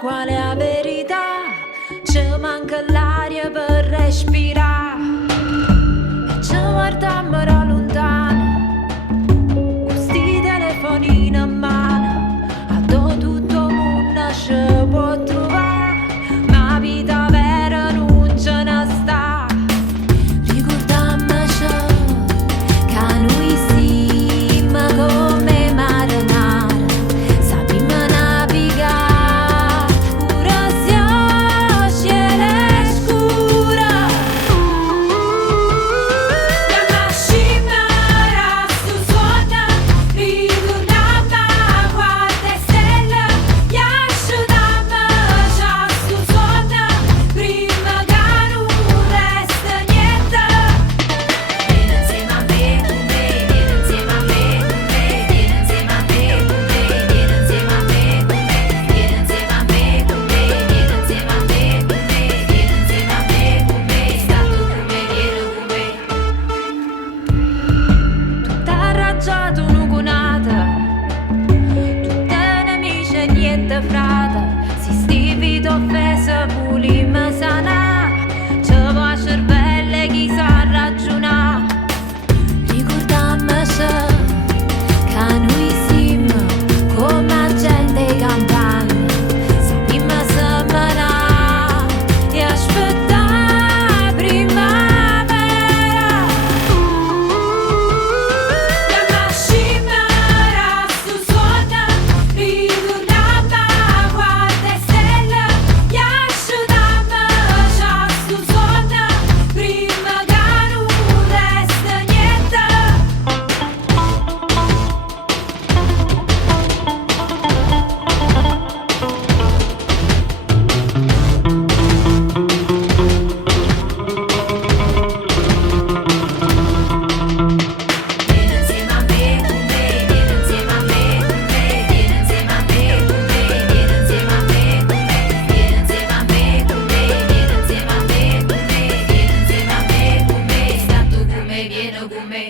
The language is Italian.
quale è la verità? Ci manca l'aria per respirare e ci guardiamo da lontano, questi telefonini in mano, a tutto il mondo ci può trovare, ma vita vera non ce ne sta. Ricordiamoci che noi siamo come marinare, sappiamo navigare pure se cielo è scuro. Da Ascimme sto suona, ritorniamo quante stelle, gli asciuttiamo già sto suona, prima che non resta niente. Vieni insieme a me, con me, vieni insieme a me, con me, vieni insieme a me, con me, vieni insieme a me, con me, vieni insieme a me, con me, vieni insieme a me, con me, vieni insieme a me, con me, stato con me, vieni con me. Tutta arrabbiata un'ugunata, tutte nemici e niente frata, si stivito offesa pulima sana, ci va cervelle chi sa ragionare. Ricordiamoci che noi siamo come gente in campagna, sappiamo sembrare e aspettare primavera. Da Ascimme sto suona, ritorniamo quante stelle, gli asciuttiamo già sto suona, prima che non resta niente. Vieni insieme a me, con me, vieni insieme a me, con me, vieni insieme a me, con me, vieni insieme a me, con me, vieni insieme a me, con me, vieni insieme a me, con me, vieni insieme a me, con me, stato con me, vieni con me.